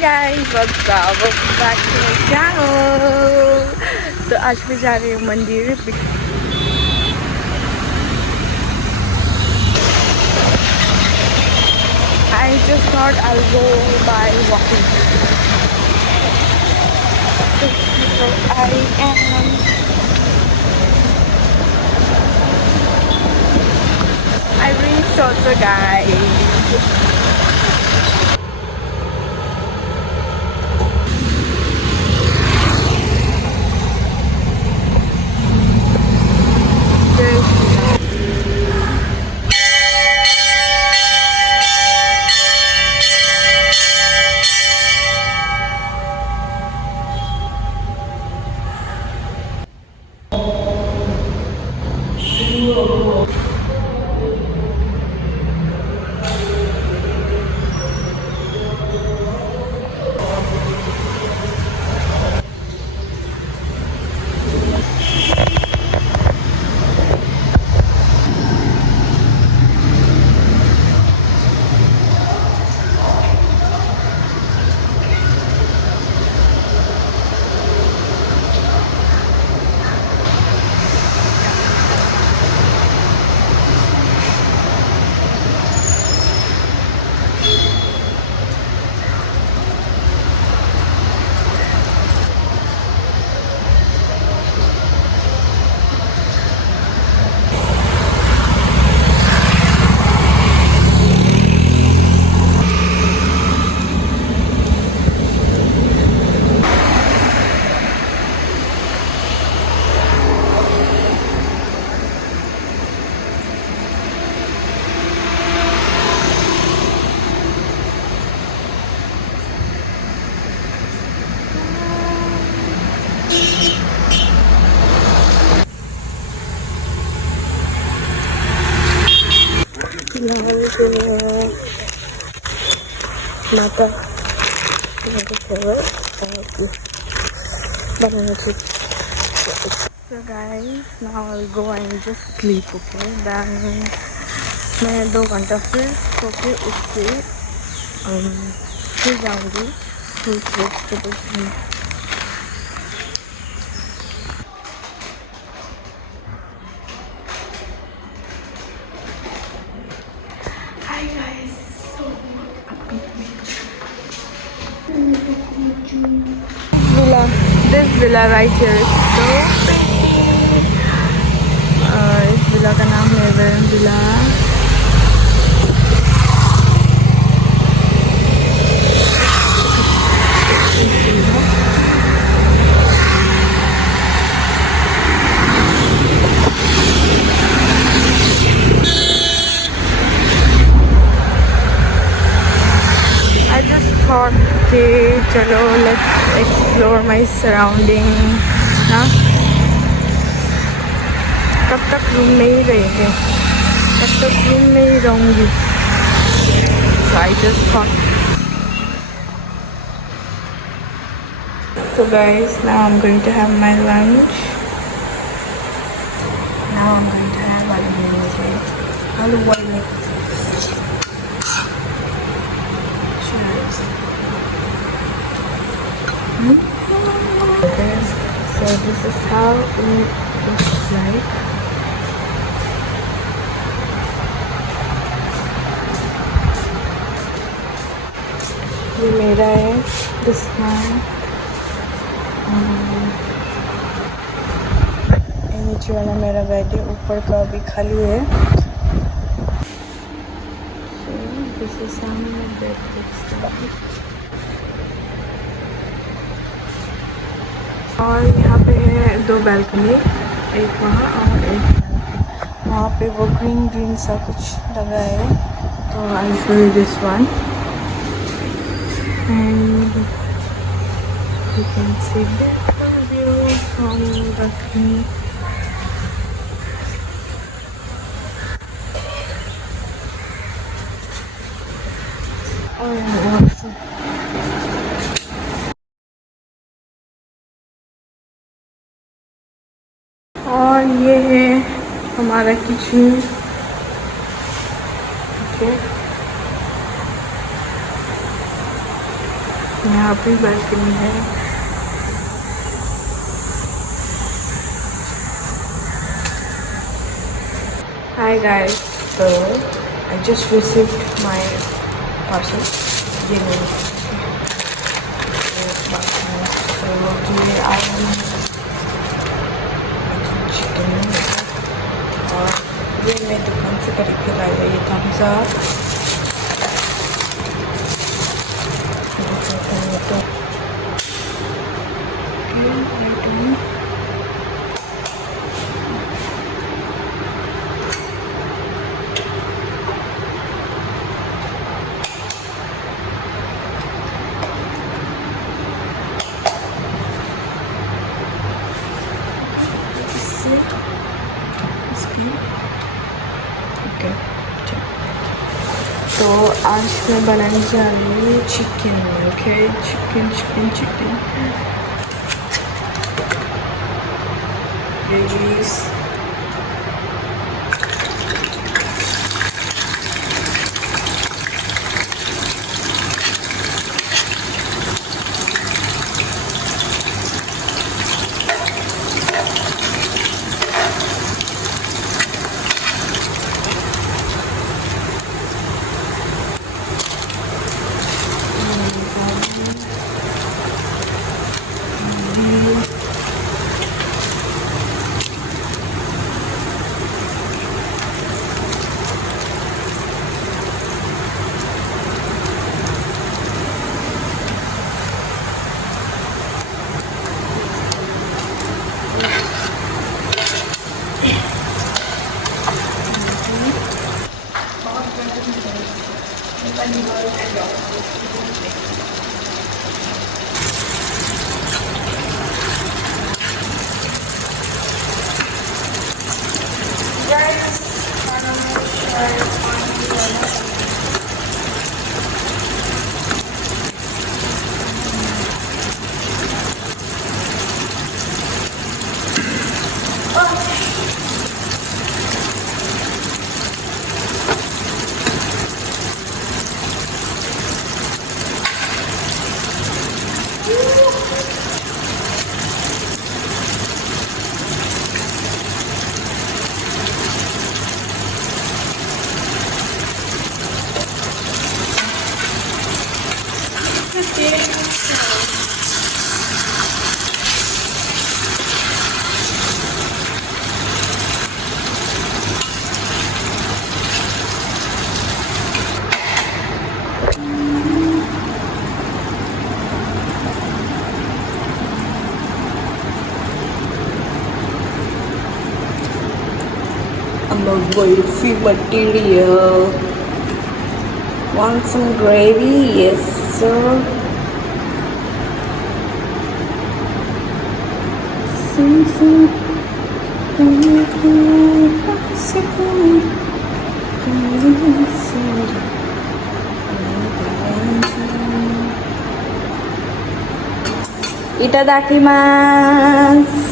guys, what's up? Welcome back to my channel. तो आज मैं जा रही हूँ मंदिर. I just thought I'll go by walking. So here I am. I reached also, guys. Mata banana chips. So guys, now I'll go and just sleep, okay? Then मैं 2 घंटा फिर सो के उठ के फिर जाऊँगी फ्रूट वेजिटेबल्स में. Hi guys, so this villa right here is so pretty. इस villa का नाम है Warren villa. I just thought, okay, chalo, let's explore my surrounding. ना कब तक रूम में ही रहेंगे, कब तक रूम में ही रहूँगी. So I just thought. So guys, now I'm going to have my lunch. Now I'm going to have aloo boil. Okay, so this is how it looks like. ये मेरा है, this one. नीचे वाला मेरा bed है, ऊपर का भी खाली है. So this is how my bed looks like. और यहाँ पे है 2 बैल्कनी, एक वहाँ और एक वहाँ पे. वो ग्रीन ग्रीन सा कुछ लगा है, तो I show you this one. And you can see beautiful view from balcony. और ये है हमारा किचन. ओके, यहाँ पे बालकनी है। Hi guys, so I just received my parcel. ये मेरी so ये आलू चिकन और ये मैं दुकान से खरीद के लाई है। ये थम्स अप ओके। तो आज मैं बनाने जा रही हूँ chicken. Okay, chicken veggies Gravy material. Want some gravy? Yes, sir. Itadakimasu.